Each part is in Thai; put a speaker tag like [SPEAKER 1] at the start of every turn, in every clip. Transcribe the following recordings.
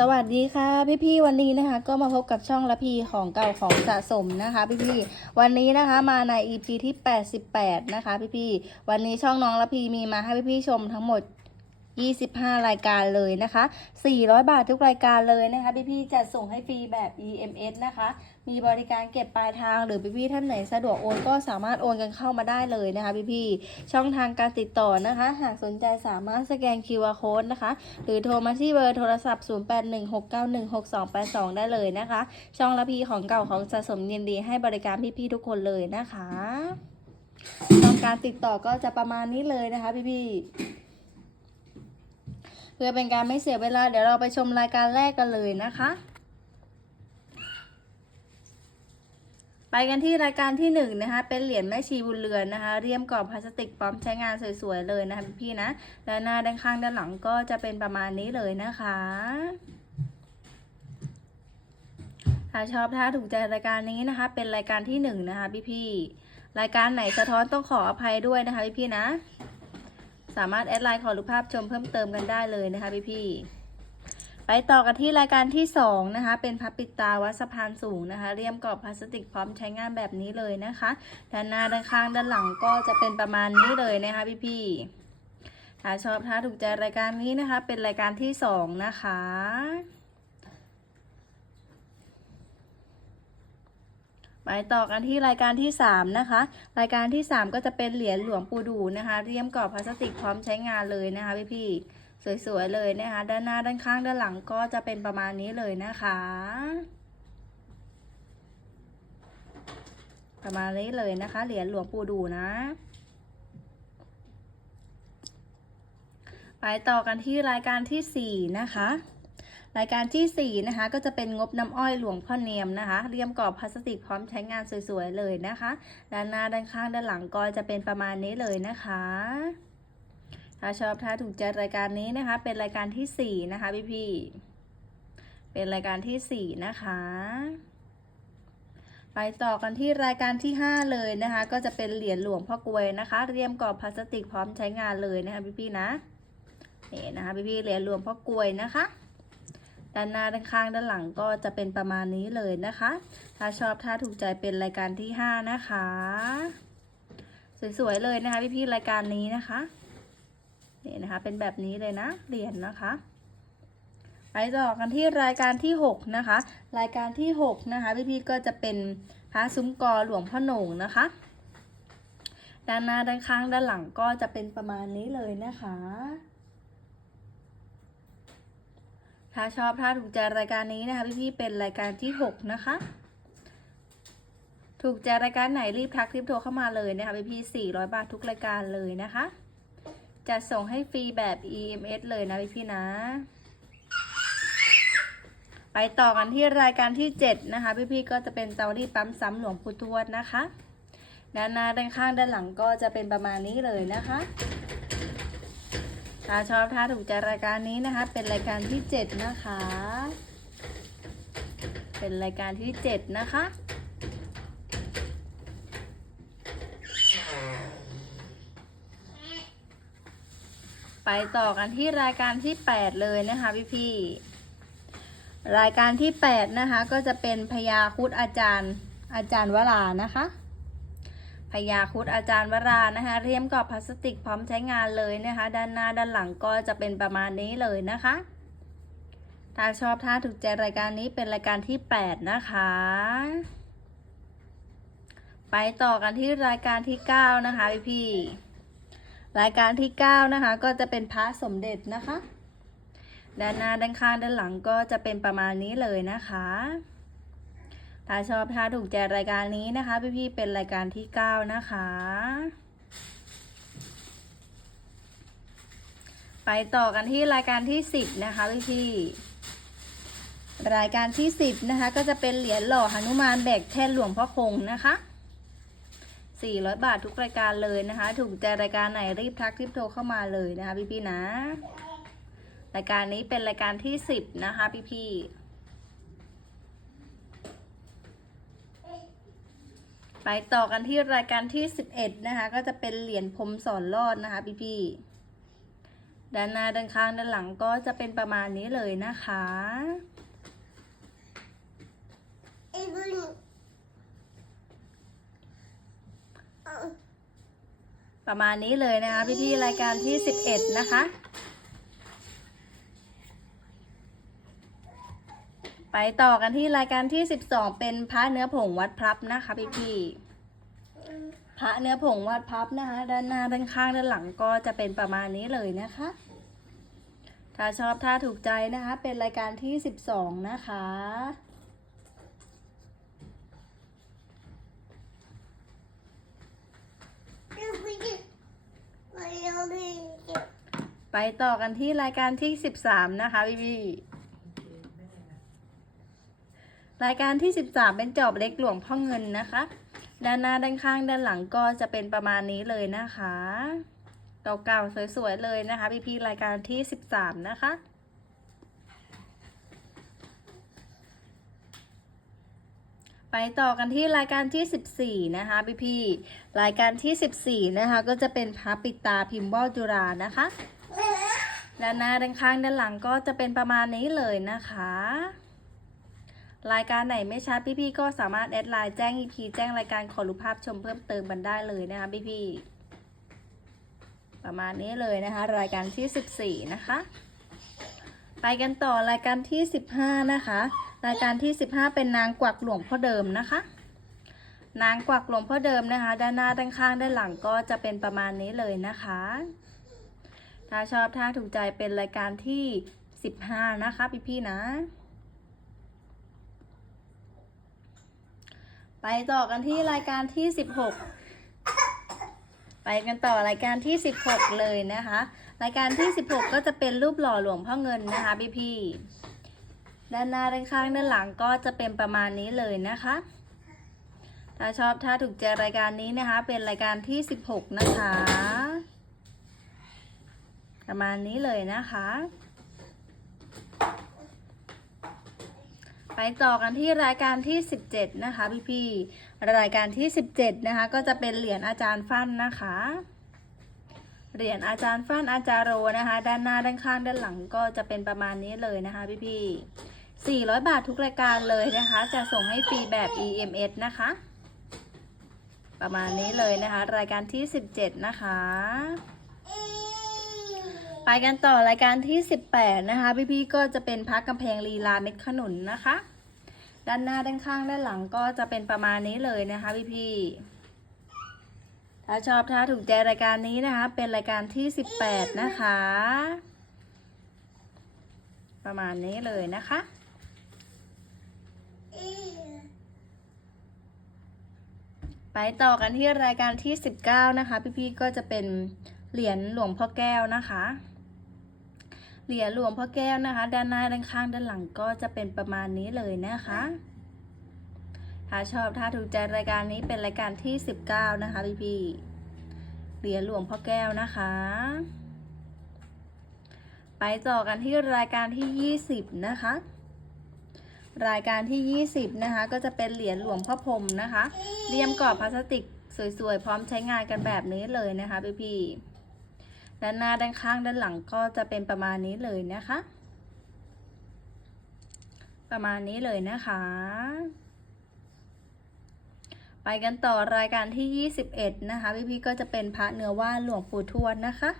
[SPEAKER 1] สวัสดีค่ะพี่พี่วันนี้นะคะ ก็มาพบกับช่องละพีของเก่าของสะสมนะคะ พี่พี่วันนี้นะคะมาใน EP ที่ 88 นะคะ พี่พี่วันนี้ช่องน้องละพีมีมาให้พี่พี่ชมทั้งหมด 25 รายการเลยนะคะ 400 บาททุกรายการเลยนะคะ พี่ๆจัดส่งให้ฟรีแบบ EMS นะคะ มีบริการเก็บปลายทางหรือพี่ๆท่านไหนสะดวกโอนก็สามารถโอนกันเข้ามาได้เลยนะคะ พี่ๆช่องทางการติดต่อนะคะ หากสนใจสามารถสแกน QR Code นะคะ หรือโทรมาที่เบอร์โทรศัพท์ 0816916282 ได้เลยนะคะ ช่องละพีของเก่าของสะสมยินดีให้บริการพี่ๆทุกคนเลยนะคะช่องการติดต่อก็จะประมาณนี้เลยนะคะพี่ๆ เพื่อเป็นการไม่เสียเวลาเดี๋ยวเราไปชมรายการแรกกันเลยนะคะ ไปกันที่รายการที่หนึ่งนะคะเป็นเหรียญแม่ชีบุญเรือนนะคะ เรียมกรอบพลาสติกพร้อมใช้งานสวยๆเลยนะคะพี่ๆนะและหน้าด้านข้างด้านหลังก็จะเป็นประมาณนี้เลยนะคะถ้าชอบถ้าถูกใจรายการนี้นะคะ เป็นรายการที่หนึ่งนะคะพี่ๆรายการไหนสะท้อนต้องขออภัยด้วยนะคะพี่ๆนะ สามารถแอดไลน์ขอรูปภาพชมเพิ่มเติมกันได้เลยนะคะพี่ๆไปต่อกันที่รายการที่สองนะคะ เป็นพับปิดตาวัดสะพานสูงนะคะ เรียมกรอบพลาสติกพร้อมใช้งานแบบนี้เลยนะคะ ด้านหน้าด้านข้างด้านหลังก็จะเป็นประมาณนี้เลยนะคะพี่ๆถ้าชอบถ้าถูกใจรายการนี้นะคะ เป็นรายการที่สองนะคะ ไปต่อกันที่รายการที่ 3 นะคะ รายการที่ 3 ก็จะเป็นเหรียญหลวงปู่ดูนะคะเรียมกรอบพลาสติกพร้อมใช้งานเลยนะคะพี่ๆสวยๆเลยนะคะ ด้านหน้าด้านข้างด้านหลังก็จะเป็นประมาณนี้เลยนะคะ ประมาณนี้เลยนะคะ เหรียญหลวงปู่ดูนะไปต่อกันที่รายการที่ 4 นะคะ รายการที่4นะคะก็จะเป็นงบน้ำอ้อยหลวงพ่อเนียมนะคะเรียมกรอบพลาสติกพร้อมใช้งานสวยๆเลยนะคะ ด้านหน้าด้านข้างด้านหลังก็จะเป็นประมาณนี้เลยนะคะ ถ้าชอบถ้าถูกใจรายการนี้นะคะ เป็นรายการที่4นะคะพี่ๆเป็นรายการที่4นะคะไปต่อกันที่รายการที่ 5 เลยนะคะ ก็จะเป็นเหรียญหลวงพ่อกลวยนะคะ เรียมกรอบพลาสติกพร้อมใช้งานเลยนะคะพี่ๆนะนี่นะคะพี่ๆเหรียญหลวงพ่อกลวยนะคะ ด้านหน้าด้านข้างด้านหลังก็จะเป็นประมาณนี้เลยนะคะ ถ้าชอบถ้าถูกใจเป็นรายการที่ 5 นะคะ สวยๆเลยนะคะพี่ๆรายการนี้นะคะนี่นะคะเป็นแบบนี้เลยนะเหรียญนะคะไปต่อกันที่รายการที่ 6 นะคะ รายการที่ 6 นะคะ พี่ๆก็จะเป็นพระซุ้มกอหลวงพ่อหน่งนะคะ ด้านหน้าด้านข้างด้านหลังก็จะเป็นประมาณนี้เลยนะคะ ถ้าชอบถ้าถูกใจรายการนี้นะคะพี่ๆเป็นรายการที่ 6 นะคะ ถูกใจรายการไหนรีบทักรีบโทรเข้ามาเลยนะคะพี่ๆ400 บาททุกรายการเลยนะคะจะส่งให้ฟรีแบบ EMS เลยนะพี่ๆนะ ไปต่อกันที่รายการที่ 7 นะคะ พี่ๆก็จะเป็นเตารีดปั๊มซ้ำหลวงปู่ทวดนะคะ ด้านหน้าด้านข้างด้านหลังก็จะเป็นประมาณนี้เลยนะคะ ถ้าชอบถ้าถูกใจรายการนี้นะคะ เป็นรายการที่ 7 นะคะ เป็นรายการที่ 7 นะคะ ไปต่อกันที่รายการที่ 8 เลยนะคะพี่ๆรายการที่ 8 นะคะ ก็จะเป็นพยาคุดอาจารย์อาจารย์วรานะคะ พยาคุดอาจารย์วรานะคะเรียมกรอบพลาสติกพร้อมใช้งานเลยนะคะ ด้านหน้าด้านหลังก็จะเป็นประมาณนี้เลยนะคะ ถ้าชอบถ้าถูกใจรายการนี้เป็นรายการที่ 8 นะคะ ไปต่อกันที่รายการที่ 9 นะคะพี่พี่รายการที่ 9 นะคะ ก็จะเป็นพระสมเด็จนะคะ ด้านหน้าด้านข้างด้านหลังก็จะเป็นประมาณนี้เลยนะคะ ถ้าชอบถ้าถูกใจรายการนี้นะคะ พี่ๆเป็นรายการที่ 9 นะคะ ไปต่อกันที่รายการที่ 10 นะคะพี่ๆรายการที่ 10 นะคะ ก็จะเป็นเหรียญหล่อหนุมานแบกแท่นหลวงพ่อคงนะคะ400 บาททุกรายการเลยนะคะ ถูกใจรายการไหนรีบทักรีบโทรเข้ามาเลยนะคะพี่ๆนะ รายการนี้เป็นรายการที่ 10 นะคะพี่ๆ ไปต่อกันที่รายการที่ 11 นะคะ ก็จะเป็นเหรียญพรมสอนรอดนะคะพี่ๆด้านหน้าด้านข้างด้านหลังก็จะเป็นประมาณนี้เลยนะคะประมาณนี้เลยนะคะพี่ๆรายการที่ 11 นะคะ ไปต่อกันที่รายการที่ 12 เป็นพระเนื้อผงวัดพลับนะคะพี่ๆพระเนื้อผงวัดพลับนะคะ ด้านหน้าด้านข้างด้านหลังก็จะเป็นประมาณนี้เลยนะคะ ถ้าชอบถ้าถูกใจนะคะ เป็นรายการที่ 12 นะคะ ไปต่อกันที่รายการที่ 13 นะคะพี่พี่ รายการที่ 13 เป็นจอบเล็กหลวงพ่อเงินนะคะ ด้านหน้าด้านข้างด้านหลังก็จะเป็นประมาณนี้เลยนะคะเก่าๆสวยๆเลยนะคะ พี่พีรายการที่ 13 นะคะไปต่อกันที่รายการที่ 14 นะคะพี่พี่รายการที่ 14 นะคะ ก็จะเป็นพระปิตาพิมพ์ว่าวจุรานะคะด้านหน้าด้านข้างด้านหลังก็จะเป็นประมาณนี้เลยนะคะ รายการไหนไม่ชัดพี่ๆก็สามารถแอดไลน์แจ้ง EP แจ้งรายการขอรูปภาพชมเพิ่มเติมกันได้เลยนะคะพี่ๆประมาณนี้เลยนะคะ รายการที่ 14 นะคะ ไปกันต่อรายการที่ 15 นะคะ รายการที่ 15 เป็นนางกวักหลวงพ่อเดิมนะคะ นางกวักหลวงพ่อเดิมนะคะ ด้านหน้าด้านข้างด้านหลังก็จะเป็นประมาณนี้เลยนะคะ ถ้าชอบถ้าถูกใจเป็นรายการที่ 15 นะคะพี่ๆนะ ไปต่อกันที่รายการที่16ไปกันต่อรายการที่16เลยนะคะ รายการที่16ก็จะเป็นรูปหล่อหลวงพ่อเงินนะคะพี่ๆด้านหน้าด้านข้างด้านหลังก็จะเป็นประมาณนี้เลยนะคะถ้าชอบถ้าถูกใจรายการนี้นะคะ เป็นรายการที่16นะคะ ประมาณนี้เลยนะคะ ไปต่อกันที่รายการที่ 17 นะคะพี่ๆรายการที่ 17 นะคะ ก็จะเป็นเหรียญอาจารย์ฟันนะคะ เหรียญอาจารย์ฟันอาจารโรนะคะ ด้านหน้าด้านข้างด้านหลังก็จะเป็นประมาณนี้เลยนะคะพี่ๆ400 บาททุกรายการเลยนะคะ จะส่งให้ฟรีแบบ EMS นะคะ ประมาณนี้เลยนะคะ รายการที่ 17 นะคะ ไปกันต่อรายการที่ 18 นะคะ พี่ๆก็จะเป็นพักกำแพงลีลาเม็ดขนุนนะคะ ด้านหน้าด้านข้างด้านหลังก็จะเป็นประมาณนี้เลยนะคะพี่ๆถ้าชอบถ้าถูกใจรายการนี้นะคะ เป็นรายการที่ 18 นะคะ ประมาณนี้เลยนะคะไปต่อกันที่รายการที่ 19 นะคะ พี่ๆก็จะเป็นเหรียญหลวงพ่อแก้วนะคะ เหรียญหลวงพ่อแก้วนะคะ ด้านหน้าด้านข้างด้านหลังก็จะเป็นประมาณนี้เลยนะคะถ้าชอบถ้าถูกใจรายการนี้เป็นรายการที่ 19 นะคะพี่ๆเหรียญหลวงพ่อแก้วนะคะ ไปต่อกันที่รายการที่ 20 นะคะ รายการที่ 20 นะคะ ก็จะเป็นเหรียญหลวงพ่อพรมนะคะเรียมกรอบพลาสติกสวยๆ พร้อมใช้งานกันแบบนี้เลยนะคะพี่ๆ ด้านหน้าด้านข้างด้านหลังก็จะเป็นประมาณนี้เลยนะคะ ประมาณนี้เลยนะคะ ไปกันต่อรายการที่ 21 นะคะ พี่ๆก็จะเป็นพระเนื้อว่านหลวงปู่ทวดนะคะ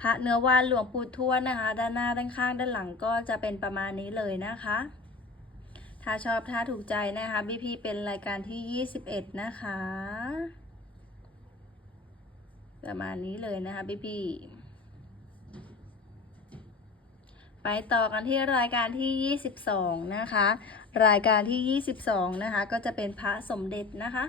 [SPEAKER 1] พระเนื้อว่านหลวงปู่ทวดนะคะ ด้านหน้าด้านข้างด้านหลังก็จะเป็นประมาณนี้เลยนะคะ ถ้าชอบถ้าถูกใจนะคะพี่พี่เป็นรายการที่ 21 นะคะ ประมาณนี้เลยนะคะพี่พี่ไปต่อกันที่รายการที่ 22 นะคะ รายการที่ 22 นะคะ ก็จะเป็นพระสมเด็จนะคะ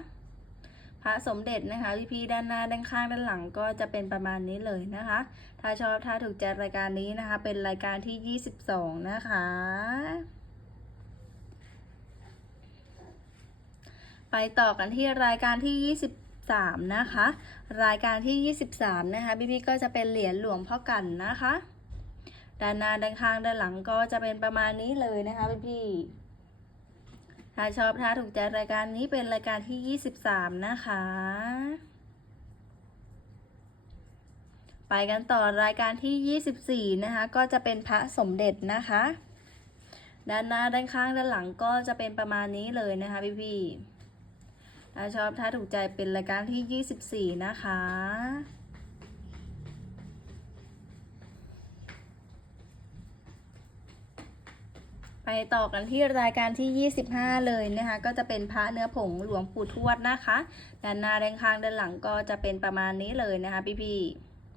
[SPEAKER 1] พระสมเด็จนะคะพี่พี่ด้านหน้าด้านข้างด้านหลังก็จะเป็นประมาณนี้เลยนะคะ ถ้าชอบถ้าถูกใจรายการนี้นะคะ เป็นรายการที่ 22 นะคะ ไปต่อกันที่รายการที่ 23 นะคะ รายการที่ 23 นะคะพี่พี่ก็จะเป็นเหรียญหลวงพ่อกันนะคะ ด้านหน้าด้านข้างด้านหลังก็จะเป็นประมาณนี้เลยนะคะพี่พี่ถ้าชอบถ้าถูกใจรายการนี้เป็นรายการที่ 23 นะคะ ไปกันต่อรายการที่ 24 นะคะ ก็จะเป็นพระสมเด็จนะคะ ด้านหน้าด้านข้างด้านหลังก็จะเป็นประมาณนี้เลยนะคะพี่พี่ๆ ถ้าชอบถ้าถูกใจเป็นรายการที่ 24 นะคะ ไปต่อกันที่รายการที่ 25 เลยนะคะ ก็จะเป็นพระเนื้อผงหลวงปู่ทวดนะคะ ด้านหน้าด้านข้างด้านหลังก็จะเป็นประมาณนี้เลยนะคะพี่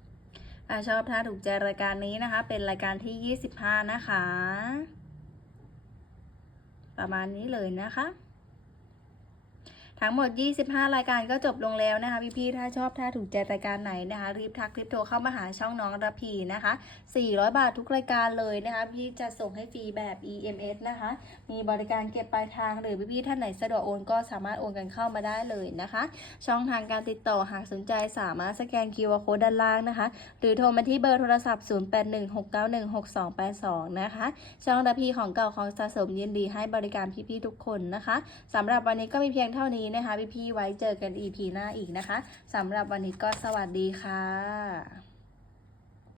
[SPEAKER 1] ๆถ้าชอบถ้าถูกใจรายการนี้นะคะ เป็นรายการที่ 25 นะคะ ประมาณนี้เลยนะคะ ทั้งหมด 25 รายการก็จบลงแล้วนะคะพี่ๆถ้าชอบถ้าถูกใจรายการไหนนะคะรีบทักคลิปโทรเข้ามาหาช่องน้องระพีนะคะ 400 บาททุกรายการเลยนะคะพี่จะส่งให้ฟรีแบบ EMS นะคะ มีบริการเก็บปลายทางหรือพี่ๆท่านไหนสะดวกโอนก็สามารถโอนกันเข้ามาได้เลยนะคะ ช่องทางการติดต่อหากสนใจสามารถสแกน QR Code ด้านล่างนะคะ หรือโทรมาที่เบอร์โทรศัพท์ 0816916282 นะคะ ช่องระพีของเก่าของสะสมยินดีให้บริการพี่ๆทุกคนนะคะสำหรับวันนี้ก็มีเพียงเท่านี้นะคะพี่ๆไว้เจอกัน EP หน้าอีกนะคะสำหรับวันนี้ก็สวัสดีค่ะ